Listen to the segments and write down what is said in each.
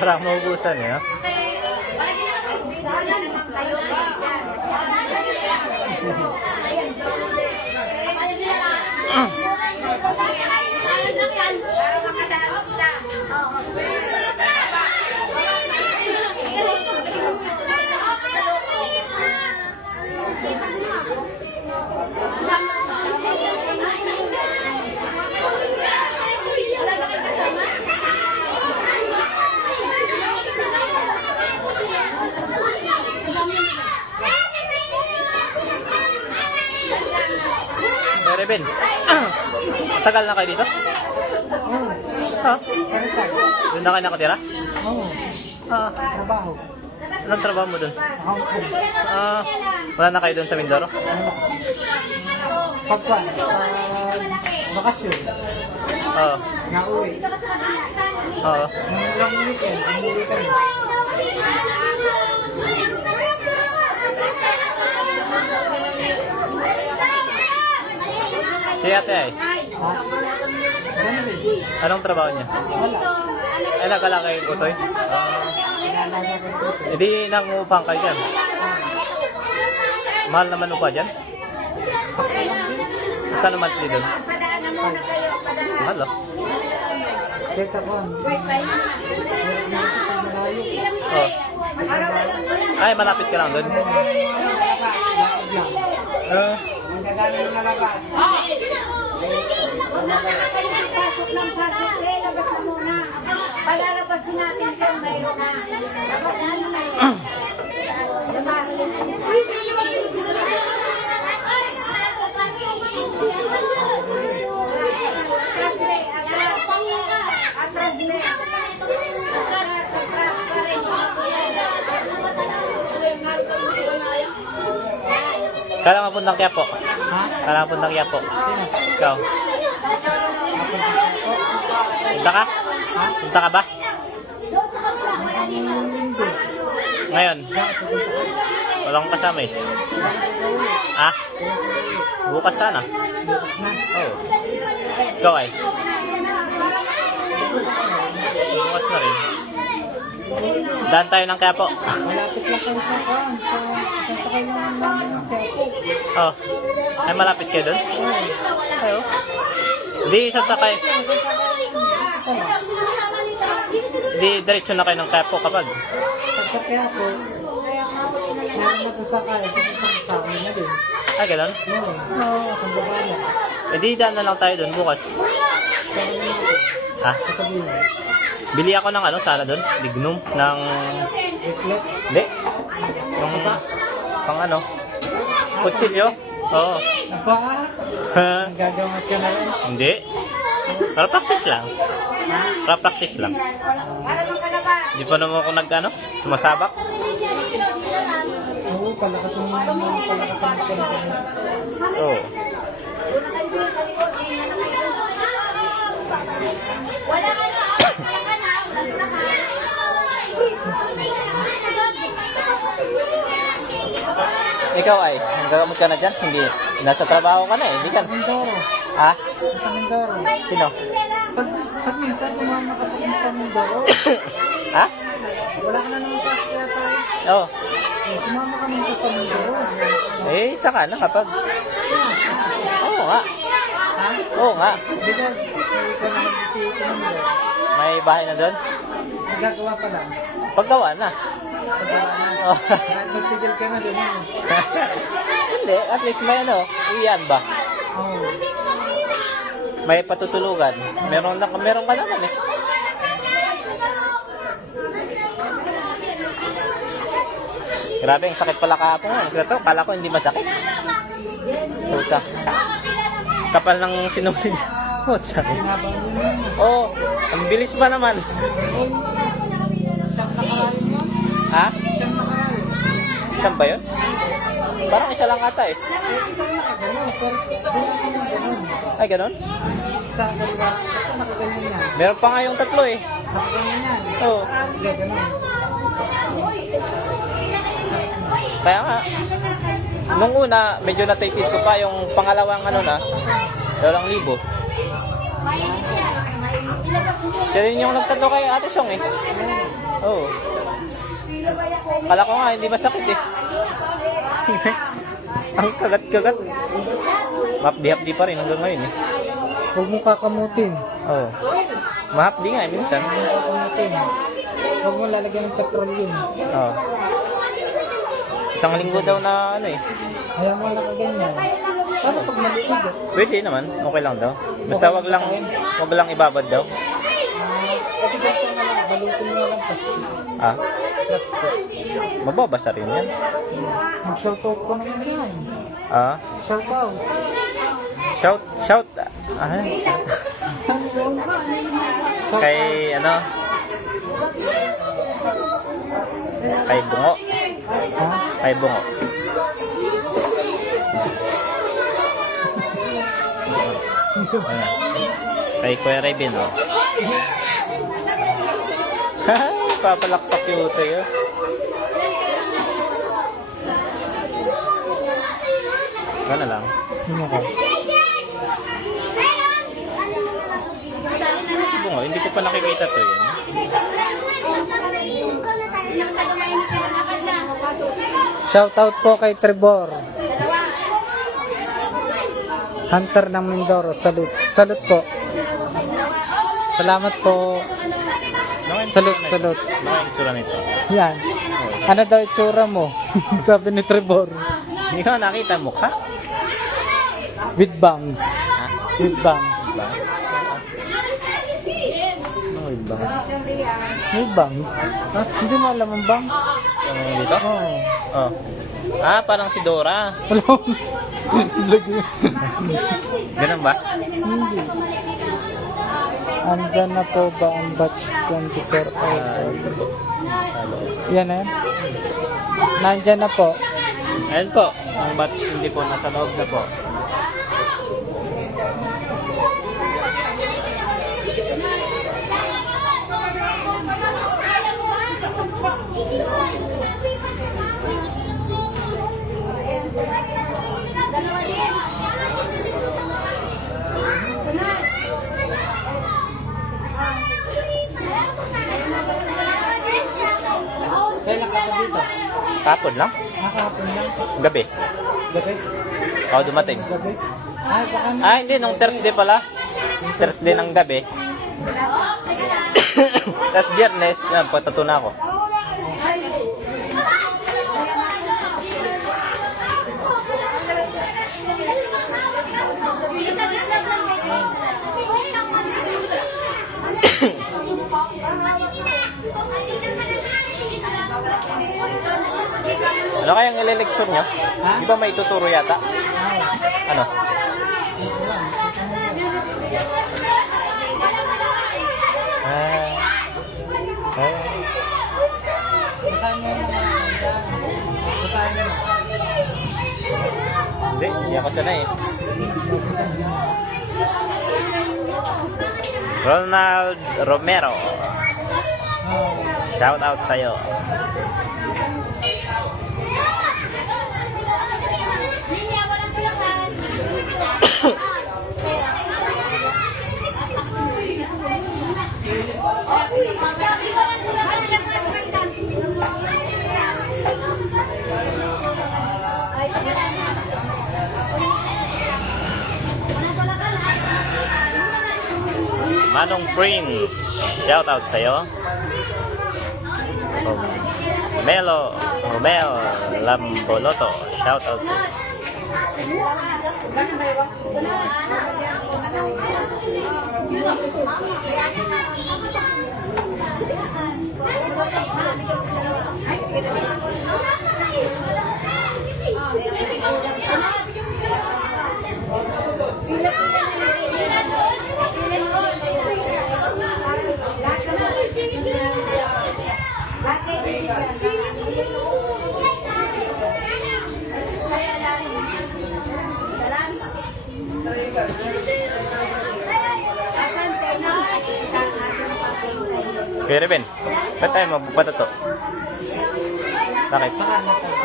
Parang maubusan eh, ha? Reben, tagal na kayo dito? Oo. Ha? Saan? Doon na kayo nakatira? Oo. Ah, Trabaho. anong trabaho mo doon? Hong Kong. Ah, wala na kayo doon sa Mindoro? Pagpan. Bakasyon. Oo. Nauwi. Oo. Nung long weekend, umuwi kami. Si ate ay, Ha? Ganun din. anong trabaho niya? Wala. Ay, nagkala kayo kutoy? Pinalaga ko ito. Hindi nangupang kayo dyan. Mahal naman upa dyan? Saan naman monthly doon? Mahal oh. Kesa ko. Malayo. Oh. Ay, malapit ka lang doon. Lakad lang. Ang gagana ng malabas. Pasok ng pasok, labas na muna. Palalabasin natin kung mayroon na. Labas na muna yun. Kala mapuntang Quiapo. Ha? Kala mapuntang Quiapo. Sino? Ikaw. Punta ka? Ha? Punta ka ba? Linggo. Ngayon? Bakit pupunta ka? Walang kasama eh. Ah? Bukas sana. Bukas na. Oo. Ikaw ay? Bukas na rin. Daan tayo ng Quiapo. Malapit lang kayo sa kan. Sa sasakay lang namin ng Quiapo. Oh. Ay, malapit kayo doon? Oo. Ayo. Hindi sasakay. Hindi diretso na kayo ng Quiapo kapag. Pagka Quiapo, meron na po sakay. Pupuntang sa amin na din. Ay, ganun? Oo. Oo. Sa baba na. Eh, di daan na lang tayo doon bukas. Ah? Sasabihin mo. Bili ako ng ano, sana doon? Lignum ng... Bracelet. Hindi. Yung... Pang ano? Kutsilyo? Oo. Ba? Ang gagamit ka na rin. Hindi. Para practice lang. Para practice lang. Hindi pa naman ako nag-ano, sumasabak. Oo, palakasan mo naman. Palakasan mo ka na. Oo. Wala ka na, wala ka na, wala ka na. ikaw ay, nagagamot ka na dyan? Hindi, nasa trabaho ka na eh, hindi ka. Mindoro. Ha? Sa Mindoro. Sino? Pag minsan sumama ka pag sa Mindoro, Ha? wala ka na naman pass kaya tayo. Oo. Sumama ka minsan sa Mindoro. Eh, saka na kapag... Oo nga. Ha? Oo nga. Hindi ka, hindi ka naman si Mindoro. May bahay na doon? Nagagawa pa lang. Paggawa na. Paggawa na. Oh. Nagpigil ka na doon. Hindi, at least may ano, iyan ba? Oo. May patutulugan. Meron ka naman eh. Grabe, ang sakit pala kahapon. Ito, kala ko hindi masakit. Puta. Kapal ng sinunod. Oh, sakit. Oh, ang bilis pa naman. Siyang nakarayo mo? Ha? Siyang nakarayo. Isang ba yun? Parang isa lang ata eh. Isang nakagano, pero hindi naman ganun. Ay, ganun? Isa dalawa, basta nakaganyan yan. Meron pa nga yung tatlo eh. Nakaganyan yan. Oo. Hindi, ganun. Kaya nga, nung una, medyo natitis ko pa yung pangalawang ano na, 2,000. Siya rin yung nagtatlo kay Ate Song eh. Oo. Kala ko nga, hindi masakit eh. Ang kagat-kagat. Mahapdi-hapdi pa rin hanggang ngayon eh. Huwag mo kakamutin. Oo. Mahapdi nga eh, minsan. Huwag mo kakamutin. Huwag mo lalagyan ng petrol yun. Oo. Isang linggo daw na ano eh. Ayaw mo nakaganyan. Paano pag maliig? Pwede naman, okay lang daw. Basta wag lang ibabad daw. Pati ganito na lang, balutin mo lang pa. Ah, mababasa rin yan. Mag-shout out ko naman yan. Ah, Shout out. shout. Ah, kay ano? Kay Bungo. Ha? Kay Bungo. Ayan. Kay Kuya Raven, oh. Papalakpak si Utoy, oh. Gana lang. Ano ka? Si Bungo, hindi ko pa nakikita to, yun. Shout out po kay Trevor. Hunter ng Mindoro. Salute po. Salamat po. Salute. Ano yung itsura nito? Yan. Ano daw itsura mo? Sabi ni Trevor. Hindi ko nakita mukha. With bangs. Ha? With bangs. Ba? Ano yung ba? With bangs. Ha? Hindi mo alam ang bangs? Dito? Oo. Oh. Ah, parang si Dora. Alam. Lagi. Ganun ba? Hindi. Andyan na po ba ang batch 24 hours? Yan na yan. Nandyan na po. Ayun po, ang batch hindi po, nasa loob na po. Kailan ka pa dito? Tapon lang? Nakahapon lang. Gabi. Gabi? Oo, dumating. Gabi? Ay, baka na. Ah, hindi, nung Thursday pala. Thursday ng gabi. Tapos Biyernes, yan, patato na ako. Ano kayang ile-lecture nyo? Di ba may tuturo yata? Ano? Basahin mo yung mga dyan. Basahin mo. Hindi ako sanay eh. Ronald Romero. Shout out sa'yo. Manong Prince, shout out sa'yo. Romel Lamboloto, shout out sa'yo. Kuya Ruben, ba't tayo magpapatato? Bakit? Saka na tayo.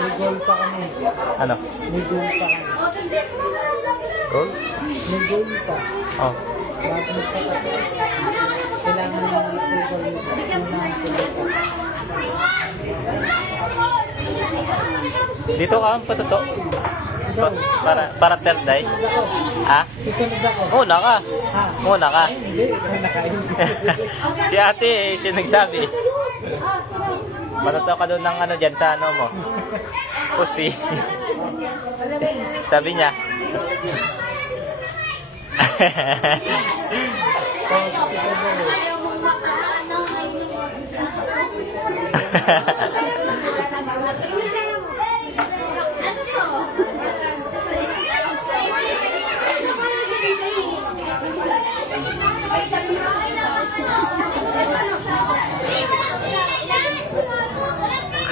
May goal pa kami. Ano? May goal pa kami. Gold? May goal pa. Oh. Bago magpapatay. Kailangan ng approval ng Dito ka ang patato? Para third eye? Ha? Susunod ako. Muna ka. Ha? Muna ka. Ay, hindi. Ikaw nakaayos. Si ate siya nagsabi. Patato ka doon ng ano dyan sa ano mo. Pusi. Sabi niya.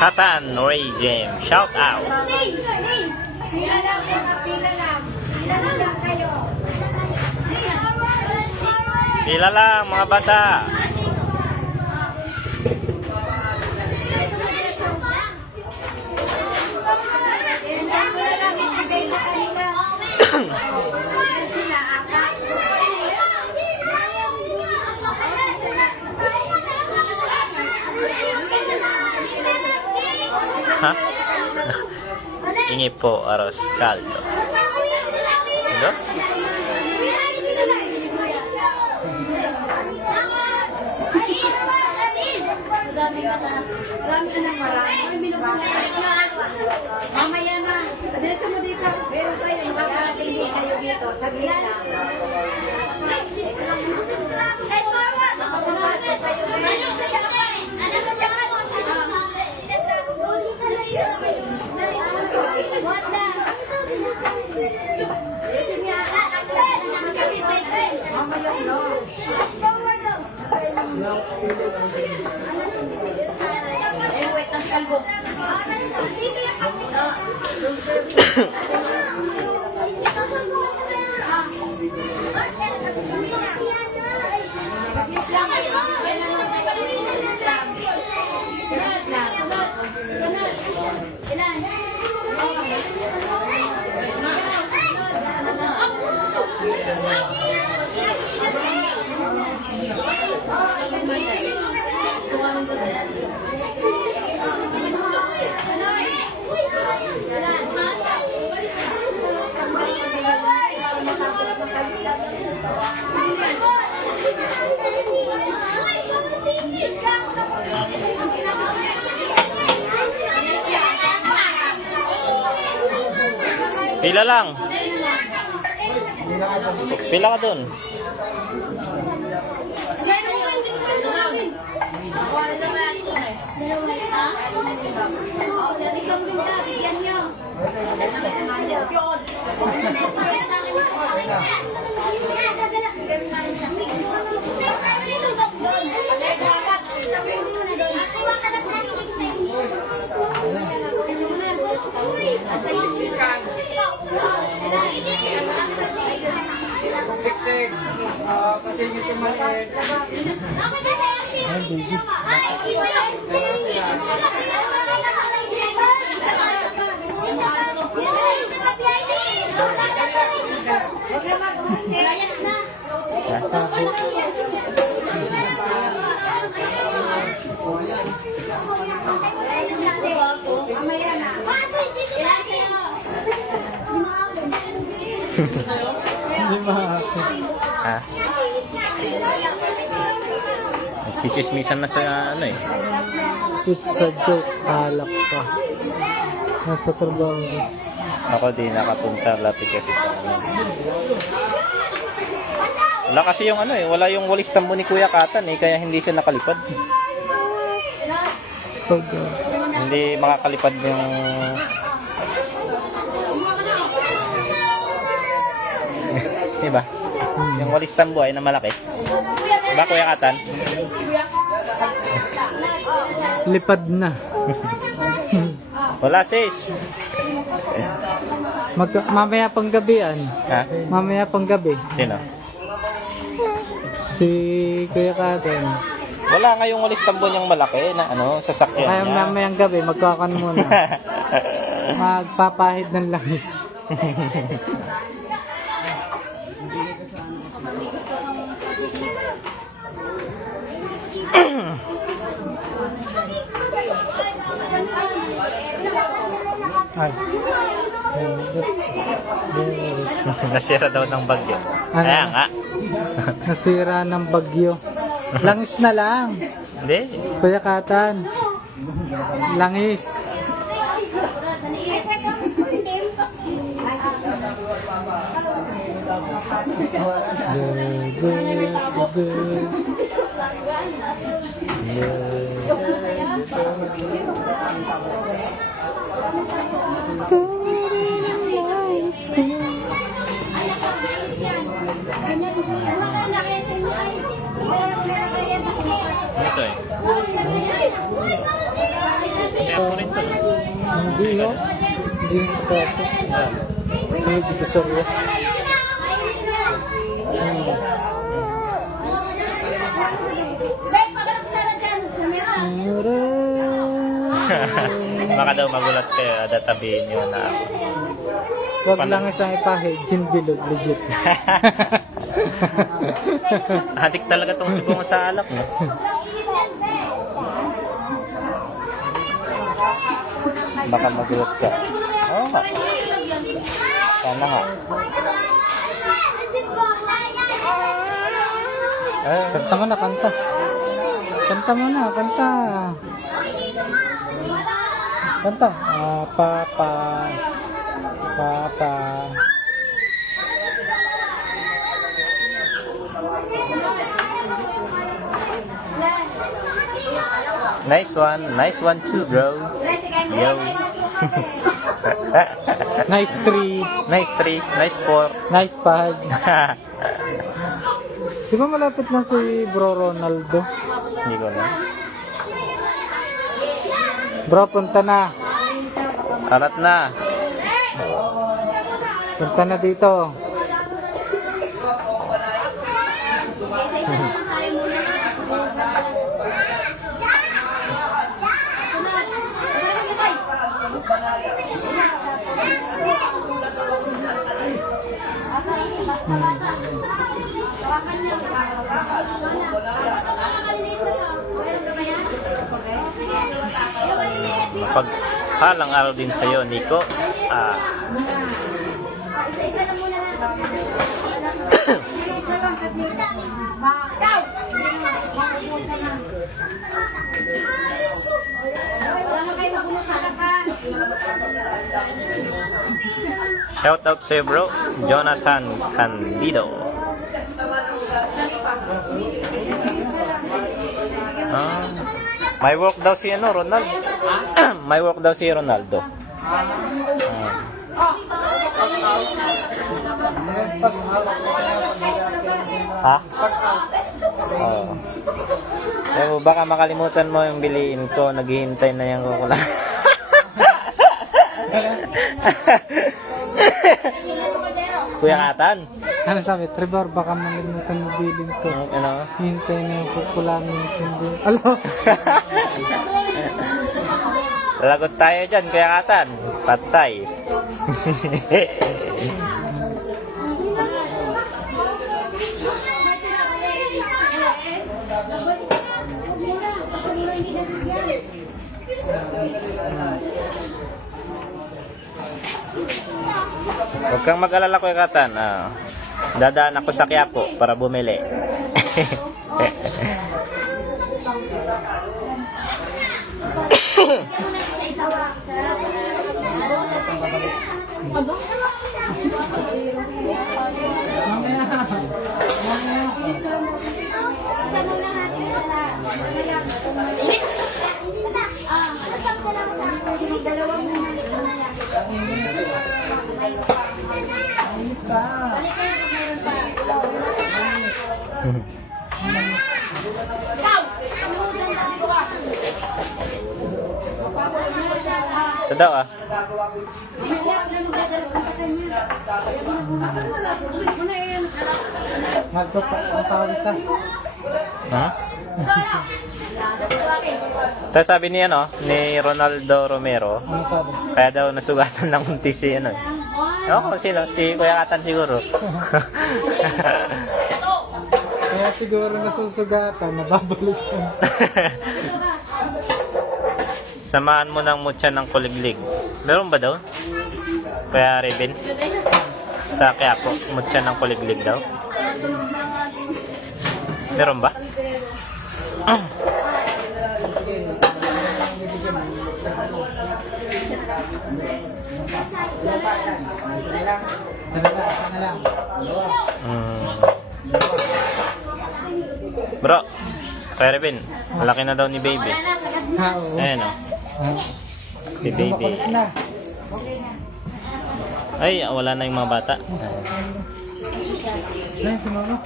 Hatan Ray James, shout out. Pila lang, pila lang. Pila lang kayo. Pila lang mga bata. Ha? Ingi po aros caldo. Ano? Mamaya na. Diretso mo dito. Meron kayo. Makakatili kayo dito. Sa gitna. Pila lang. Pila ka dun. Siksik. Kasi nyo ito maliit. Ay, baby. Mamaya na. Hindi makakit. Ha? Pichismisan na sa ano eh. It's a joke. Alak pa. Nasa trabaho. Ako di nakapunta lapit kasi sa ano. Wala kasi yung ano eh, wala yung walis tambo ni Kuya Katan eh, kaya hindi siya nakalipad. Pag, Hindi makakalipad yung diba? Yung walis tambo ay na malaki. Diba Kuya Katan? lipad na. Wala sis. Mamaya pang gabian. Ha? Mamaya pang gabi. Sino? Si Kuya Katan. Wala nga yung walis tambo niyang malaki na ano, sasakyan Kaya niya. mamayang gabi, magkakan muna. Magpapahid ng langis. Ay. Nasira daw ng bagyo. Ano? Kaya nga. Nasira ng bagyo. Langis na lang. Hindi. Kuya Katan. Langis. Ito eh. Kaya po rin to. Hindi no? Hindi yung sapato. Hindi ko sorry. Baka daw magulat kayo, databihin nyo na ako. Wag lang isang ipahid, gin bilog, legit. Hadik talaga tong sibong sa alak. No? Baka magulat ka. Oo nga. Sana nga. Kanta mo na, kanta. Kanta mo na, kanta. Kanta. Papa. Papa. Nice one. Nice one too, bro. Yo. Nice tree. Nice three. Nice four. Nice pad. Di ba malapit lang si Bro Ronaldo? Hindi ko na. Bro, punta na. Karat na. Punta na dito. Pagpalang araw din sa'yo, Nico. Shout out sa'yo, bro. Jonathan Candido. May work daw si ano, Ronaldo. May work daw si Ronaldo. Ha? Oo. Pero baka makalimutan mo yung biliin ko. Naghihintay na yung kukulang. Kuya Katan. Ano sabi? Trevor, baka malimutan mo bilin ko. Ano? Hintay na yung kukulangin yung tindi. Alo? Lagot tayo dyan, Kuya Katan. Patay. Huwag kang mag-alala, Kuya Katan. Dadaan ako sa Quiapo para bumili. Ito daw ah. Magpapawisa. Ha? Tapos sabi ni ano, ni Ronaldo Romero, Ano sabi? kaya daw nasugatan ng unti si ano. Ako, sino? Si Kuya Katan siguro. Kaya siguro nasusugatan, nababalik ka. Samahan mo ng mutya ng kuliglig. Meron ba daw? Kaya Reben? Sa Quiapo, mutya ng kuliglig daw? Meron ba? Sana lang. Bro, Kaya Reben, malaki na daw ni baby. Ha, oo. Ayan o. Ah. Si baby. Makulit na. Ay, wala na yung mga bata. Ay, si mama.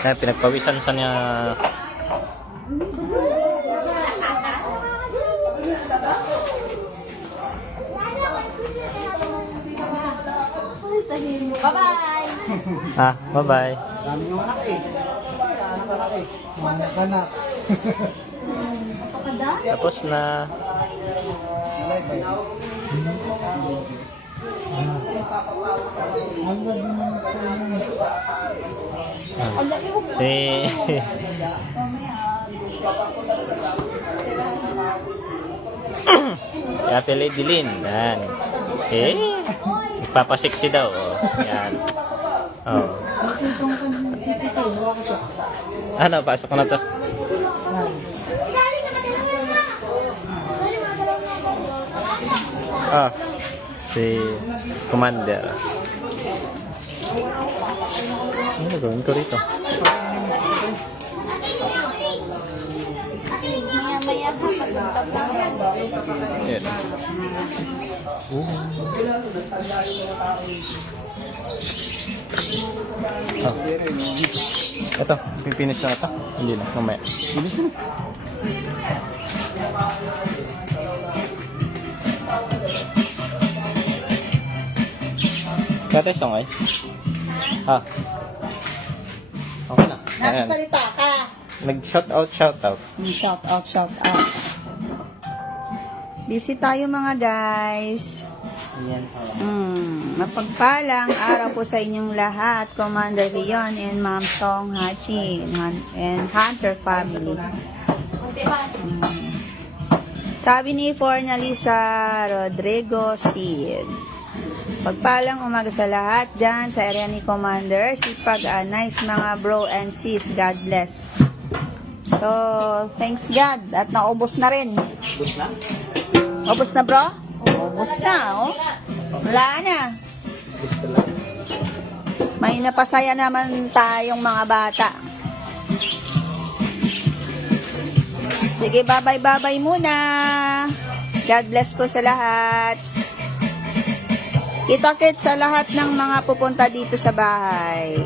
Kaya pinagpawisan sa niya. Bye-bye! Ah, bye-bye. Anak. Tapos na. Ang ganda naman Si... Si Ate Lady Lynn. Yan. Nagpapasiksi daw. Oh. Yan. Oh. Ano, pasok ko na to. Ah, si Commander. Ano gawin ko rito? Maya-maya po pag-untap Yan. Ah. Ito, pipinis na ito. Hindi na, mamaya. Bilis na. Kate songay. Ah. Okay na. Ayan. Nagsalita ka. Nag-shout out. Shout out. Busy tayo mga guys. Ayan. Mapagpalang araw po sa inyong lahat, Commander Leon and Ma'am Song Hachi and Hunter family. Sabi ni Fornalisa Rodrigo Sid, pagpalang umaga sa lahat dyan sa area ni Commander. Sipag, nice mga bro and sis. God bless. So, thanks God. At naubos na rin. Bus na? Ubos na bro? Ubos na, oh. Wala na. Bus na lang. May napasaya naman tayong mga bata. Sige, babay muna. God bless po sa lahat. Kita-kits sa lahat ng mga pupunta dito sa bahay.